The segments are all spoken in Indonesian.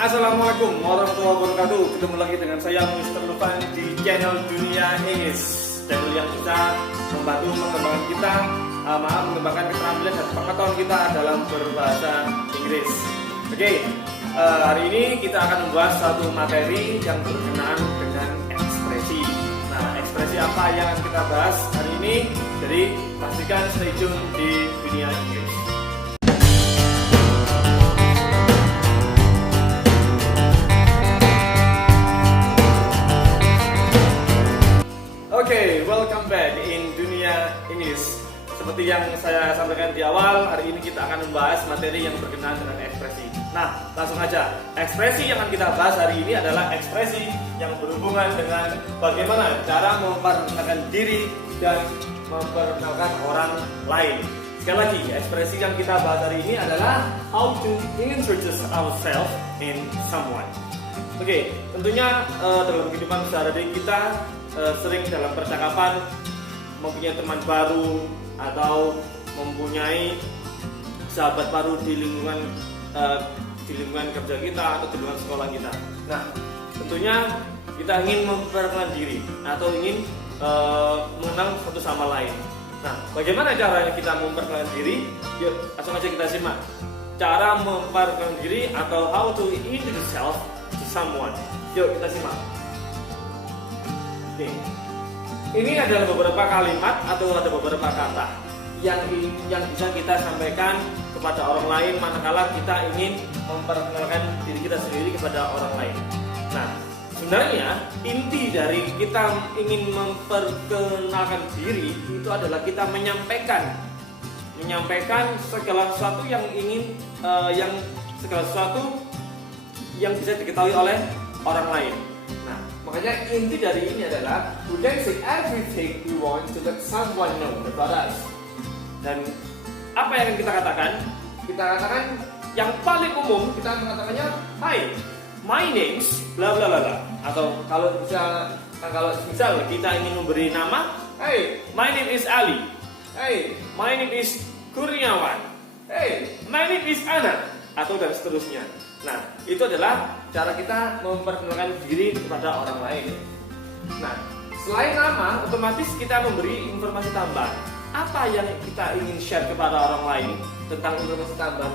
Assalamualaikum warahmatullahi wabarakatuh. Ketemu lagi dengan saya Mr. Lufan di channel Dunia Inggris, channel yang bisa membantu mengembangkan keterampilan dan pengetahuan kita dalam berbahasa Inggris. Oke, hari ini kita akan membahas satu materi yang berkenaan dengan ekspresi. Nah, ekspresi apa yang akan kita bahas hari ini? Jadi pastikan stay tune di Dunia Inggris. Oke, welcome back in Dunia English. Seperti yang saya sampaikan di awal, hari ini kita akan membahas materi yang berkenaan dengan ekspresi. Nah, langsung aja. Ekspresi yang akan kita bahas hari ini adalah ekspresi yang berhubungan dengan bagaimana cara memperkenalkan diri dan memperkenalkan orang lain. Sekali lagi, ekspresi yang kita bahas hari ini adalah how to introduce ourselves in someone. Oke, tentunya dalam kehidupan sehari-hari kita sering dalam percakapan mempunyai teman baru atau mempunyai sahabat baru di lingkungan kerja kita atau di lingkungan sekolah kita. Nah, tentunya kita ingin memperkenalkan diri atau ingin mengenal satu sama lain. Nah, bagaimana caranya kita memperkenalkan diri? Yuk, langsung aja kita simak. Cara memperkenalkan diri atau how to introduce yourself to someone. Yuk, kita simak. Ini adalah beberapa kalimat atau ada beberapa kata yang bisa kita sampaikan kepada orang lain manakala kita ingin memperkenalkan diri kita sendiri kepada orang lain. Nah, sebenarnya inti dari kita ingin memperkenalkan diri itu adalah kita menyampaikan segala sesuatu yang bisa diketahui oleh orang lain. Makanya inti dari ini adalah we can say everything we want to let someone know about us. Dan apa yang kita katakan? Kita katakan yang paling umum, kita mengatakannya hi, my name's bla bla bla. Atau kalau misal kita ingin memberi nama, hey, my name is Ali. Hey, my name is Kurniawan. Hey, my name is Ana. Atau dan seterusnya. Nah, itu adalah cara kita memperkenalkan diri kepada orang lain. Nah, selain nama, otomatis kita memberi informasi tambahan. Apa yang kita ingin share kepada orang lain tentang informasi tambahan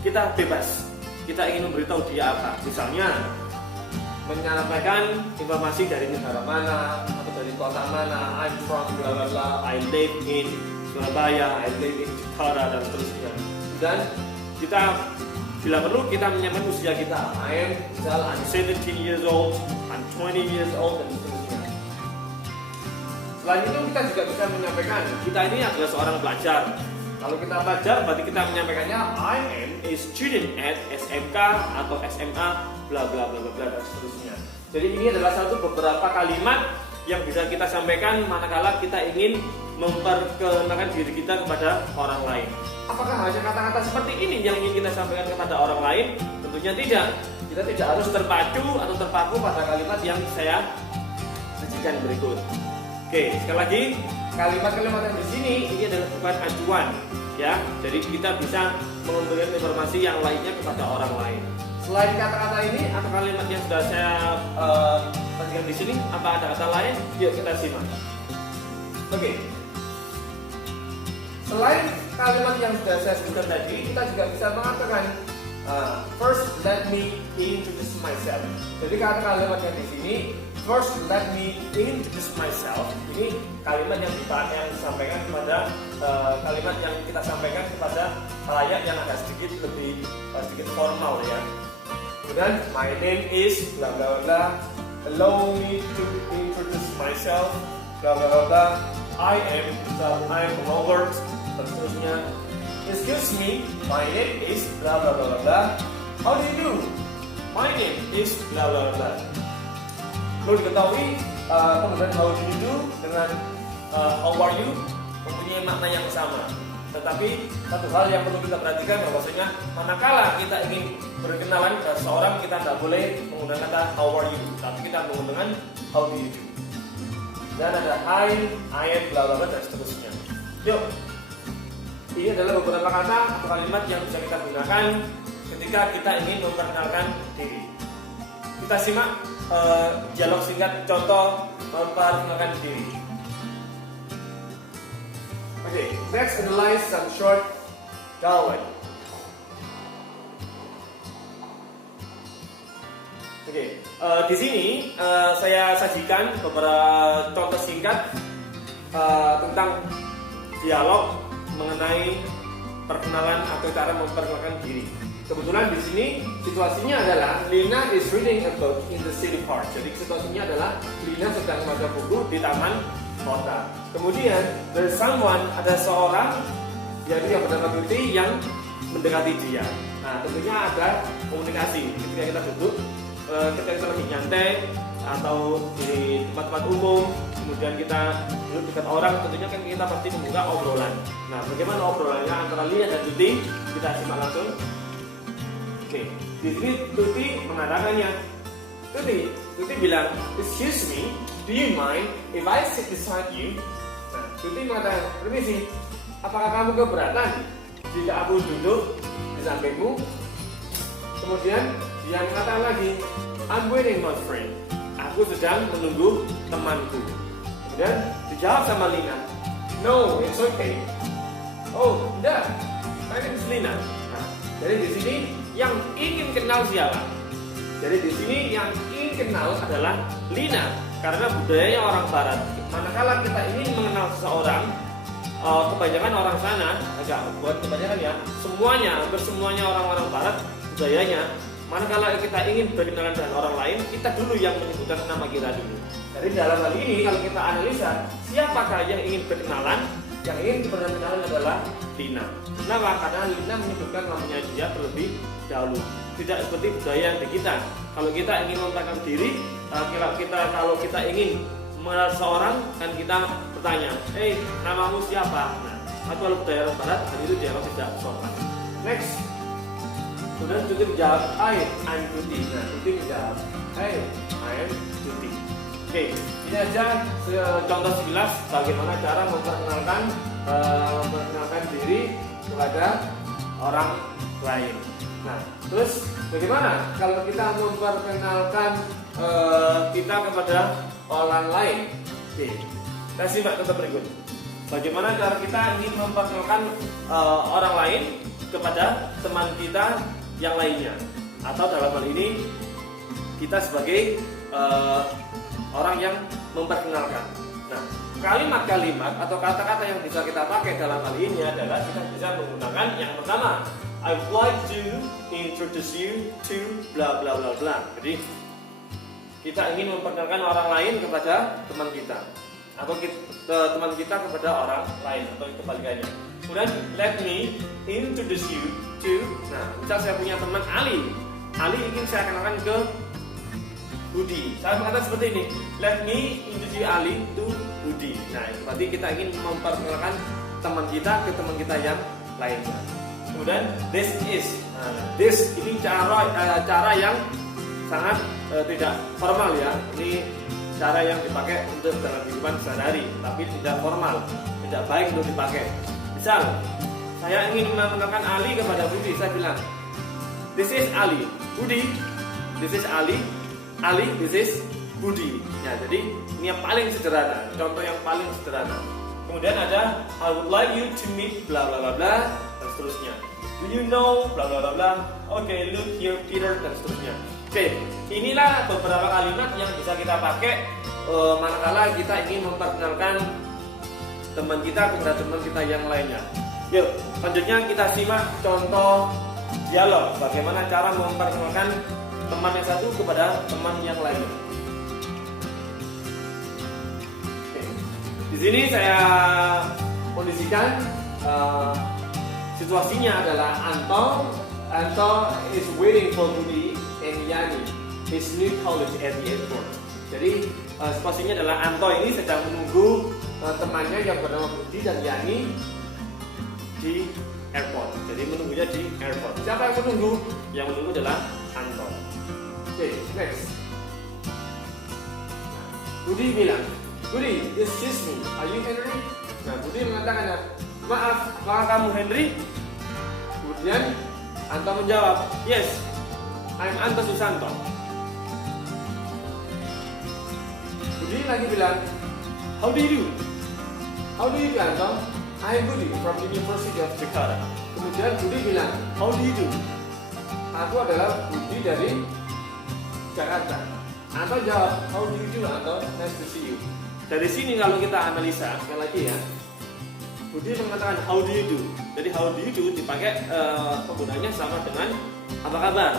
kita bebas. Kita ingin memberitahu dia apa. Misalnya, menyampaikan informasi dari negara mana atau dari kota mana. I'm from bla bla bla. I live in Surabaya. I live in Jakarta dan seterusnya. Dan kita bila perlu kita menyampaikan usia kita. I'm 17 years old, I'm 20 years old dan seterusnya. Selain itu kita juga bisa menyampaikan kita ini adalah seorang pelajar. Kalau kita pelajar berarti kita menyampaikannya I am a student at SMK atau SMA bla bla bla bla dan seterusnya. Jadi ini adalah beberapa kalimat yang bisa kita sampaikan manakala kita ingin memperkenalkan diri kita kepada orang lain. Apakah hanya kata-kata seperti ini yang ingin kita sampaikan kepada orang lain? Tentunya tidak. Kita tidak harus terpaku pada kalimat yang saya sajikan berikut. Oke, sekali lagi kalimat-kalimat yang di sini ini adalah bukan acuan, ya. Jadi kita bisa memberikan informasi yang lainnya kepada orang lain. Selain kata-kata ini atau kalimat yang sudah saya sajikan di sini, apa ada kata lain? Yuk kita simak. Oke. Selain kalimat yang sudah saya sebutkan tadi, kita juga bisa mengatakan first let me introduce myself. Jadi kalimat yang di sini first let me introduce myself. Ini kalimat yang disampaikan kepada kalimat yang kita sampaikan kepada khalayak yang agak sedikit formal ya. Kemudian my name is bla bla bla. Allow me to introduce myself bla bla bla. I'm Robert. Seterusnya, excuse me, my name is bla bla bla bla. How do you do? My name is bla bla bla. Perlu diketahui kemudian how do you do dengan how are you mempunyai makna yang sama. Tetapi satu hal yang perlu kita perhatikan bahwasanya manakala kita ingin berkenalan dengan seseorang, kita tidak boleh menggunakan kata how are you, tapi kita menggunakan how do you do. Dan ada I am bla bla bla dan seterusnya. Yuk. Ini adalah beberapa kata atau kalimat yang bisa kita gunakan ketika ketika kita ingin memperkenalkan diri. Kita simak dialog singkat contoh memperkenalkan diri. Okay, let's analyze some short dialogue. Oke, di sini saya sajikan beberapa contoh singkat tentang dialog mengenai perkenalan atau cara memperkenalkan diri. Kebetulan di sini situasinya adalah Lina is reading a book in the city park. Jadi situasinya adalah Lina sedang membaca buku di taman kota. Kemudian there's someone, ada seorang yaitu yang bernama Tuti yang mendekati dia. Nah, tentunya ada komunikasi ketika kita duduk, ketika kita lagi nyantai atau di tempat-tempat umum, kemudian kita duduk dekat orang, tentunya kan kita pasti membuka obrolan. Nah, bagaimana obrolannya antara Lina dan Tuti? Kita simak langsung. Oke, di sini Tuti mengatakannya. Tuti bilang, excuse me, do you mind if I sit beside you? Nah, Tuti mengatakan, permisi, apakah kamu keberatan jika aku duduk di sampingmu? Kemudian dia mengatakan lagi, I'm waiting my friend. Aku sedang menunggu temanku. Kemudian dijawab sama Lina, no, it's okay. Oh, tidak, my name is Lina. Nah, jadi di sini yang ingin kenal siapa? Jadi di sini yang ingin kenal adalah Lina, karena budayanya orang Barat. Manakala kita ingin mengenal seseorang, kebanyakan orang sana, agak buat kebanyakan ya, hampir semuanya orang-orang Barat budayanya. Manakala kita ingin berkenalan dengan orang lain, kita dulu yang menyebutkan nama kita dulu. Jadi dalam hal ini kalau kita analisa, siapakah yang ingin berkenalan? Yang ingin berkenalan adalah Lina. Kenapa? Karena Lina menyebutkan namanya dia terlebih dahulu. Tidak seperti budaya di kita. Kalau kita ingin memperkenalkan diri, kalau kita ingin mengenal seorang, kan kita bertanya, namamu siapa? Nah, atau kalau budaya orang Barat, hal itu dianggap tidak sopan. Next. Kemudian Tuti menjawab, I'm Tuti. Nah, Tuti menjawab, I am Tuti. Oke, ini aja contoh sekilas bagaimana cara memperkenalkan diri kepada orang lain. Nah, terus bagaimana kalau kita memperkenalkan kita kepada orang lain? Oke, kita simak contoh berikut. Bagaimana cara kita ingin memperkenalkan orang lain kepada teman kita yang lainnya, atau dalam hal ini kita sebagai orang yang memperkenalkan. Nah, kalimat-kalimat atau kata-kata yang bisa kita pakai dalam hal ini adalah kita bisa menggunakan yang pertama, I would like to introduce you to bla bla bla bla. Jadi kita ingin memperkenalkan orang lain kepada teman kita, atau teman kita kepada orang lain, atau kebalikannya. Kemudian let me introduce you to. Nah, misal saya punya teman Ali ingin saya kenalkan ke Budi. Saya berkata seperti ini, let me introduce Ali to Budi. Nah, berarti kita ingin memperkenalkan teman kita ke teman kita yang lainnya. Kemudian this is. Nah, this ini cara yang sangat tidak formal ya. Ini cara yang dipakai untuk dalam kehidupan sehari-hari, tapi tidak formal, tidak baik untuk dipakai. Misal, saya ingin mengenalkan Ali kepada Budi, saya bilang, this is Ali, Budi, this is Ali, this is Budi. Ya, jadi ini yang paling sederhana, contoh yang paling sederhana. Kemudian ada I would like you to meet bla bla bla bla dan seterusnya. Do you know bla bla bla bla? Okay, look here Peter dan seterusnya. Oke, inilah beberapa kalimat yang bisa kita pakai manakala kita ingin memperkenalkan teman kita kepada teman kita yang lainnya. Yuk, selanjutnya kita simak contoh dialog bagaimana cara memperkenalkan teman yang satu kepada teman yang lainnya. Oke. Di sini saya kondisikan situasinya adalah Anto is waiting for Budi and Yani, his new college at the airport. Jadi situasinya adalah Anto ini sedang menunggu temannya yang bernama Budi dan Yani di airport. Jadi menunggunya di airport. Siapa yang menunggu? Yang menunggu adalah Anto. Oke, next. Budi bilang, Budi, excuse me, are you Henry? Nah, Budi mengatakan, maaf, apakah kamu Henry? Kemudian Anto menjawab, yes, I'm Anto Susanto. Budi lagi bilang, how do you do? How do you do, Anto? I'm Budi from University of Jakarta. Kemudian Budi bilang, how do you do? Aku adalah Budi dari Jakarta. Anto jawab, how do you do, Anto? Nice to see you. Dari sini kalau kita analisa sekali lagi ya, Budi mengatakan how do you do. Jadi how do you do dipakai penggunanya sama dengan apa kabar,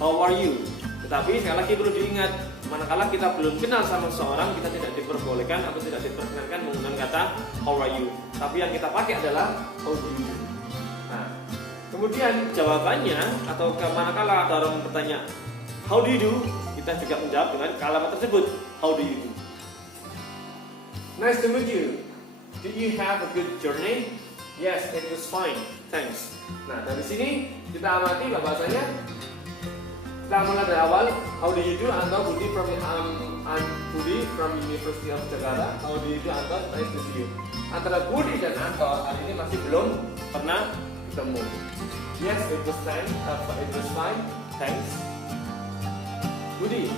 how are you. Tetapi sekali lagi perlu diingat, manakala kita belum kenal sama seseorang, kita tidak diperbolehkan atau tidak diperkenankan menggunakan kata how are you. Tapi yang kita pakai adalah how do you do. Nah, kemudian jawabannya atau manakala ada orang bertanya how do you do, kita juga menjawab dengan kalimat tersebut, how do you do. Nice to meet you. Did you have a good journey? Yes, it was fine. Thanks. Nah, dari sini kita amati bahwasanya kita mulai dari awal. How do you do? Anto Budi from Budi from University of Jakarta. How do you do, Anto? Nice to see you. Antara Budi dan Anto hari ini masih belum pernah ketemu. Yes, it was fine. It was fine. Thanks. Budi,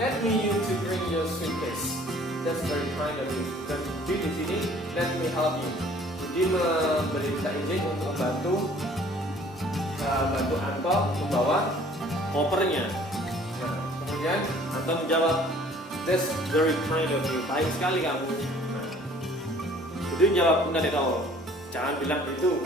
let me you to bring your suitcase. That's very kind of you. Dan Budi di sini, let me help you. Budi memberi kita izin untuk membantu Anto membawa kopernya. Nah, kemudian Anto menjawab, that's very kind of you. Baik sekali kamu. Nah, Budi menjawab, enggak deh kau, jangan bilang begitu.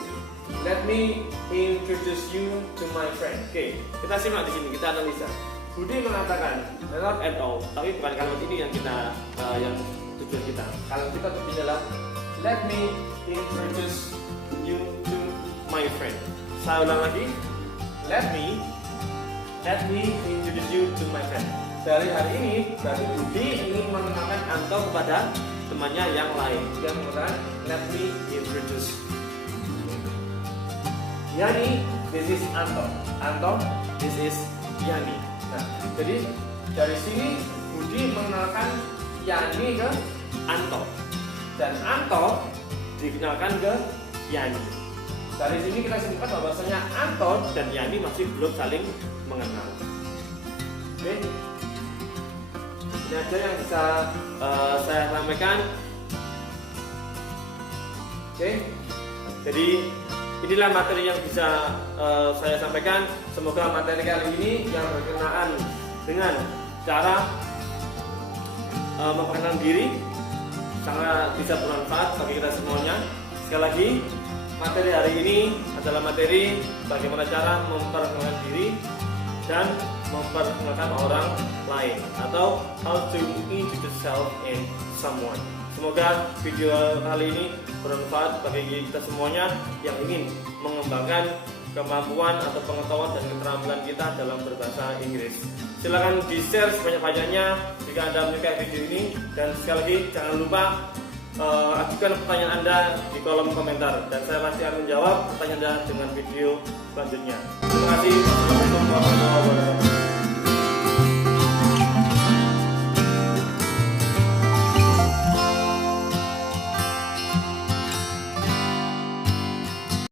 Let me introduce you to my friend. Oke, kita simak di sini, kita analisa. Budi mengatakan not at all, tapi bukan kalimat ini yang kita yang tujuan kita. Kalau kita tujuannya adalah let me introduce you to my friend. Saya ulang lagi, let me introduce you to my friend. Dari hari ini berarti Budi ingin mengenalkan Anto kepada temannya yang lain. Dia mengatakan let me introduce Yani, this is Anto. Anto, this is Yani. Nah, jadi dari sini Budi mengenalkan Yani ke Anto dan Anto dikenalkan ke Yani. Dari sini kita simpulkan bahwasanya Anto dan Yani masih belum saling mengenal. Oke, ini aja yang bisa saya sampaikan. Oke, jadi inilah materi yang bisa saya sampaikan. Semoga materi kali ini yang berkenaan dengan cara memperkenalkan diri sangat bisa bermanfaat bagi kita semuanya. Sekali lagi, materi hari ini adalah materi bagaimana cara memperkenalkan diri dan memperkenalkan orang lain, atau how to introduce yourself in someone. Semoga video kali ini bermanfaat bagi kita semuanya yang ingin mengembangkan kemampuan atau pengetahuan dan keterampilan kita dalam berbahasa Inggris. Silakan di-share sebanyak-banyaknya jika Anda menyukai video ini, dan sekali lagi jangan lupa ajukan pertanyaan Anda di kolom komentar dan saya pasti akan menjawab pertanyaan Anda dengan video selanjutnya. Terima kasih. Assalamualaikum warahmatullahi wabarakatuh.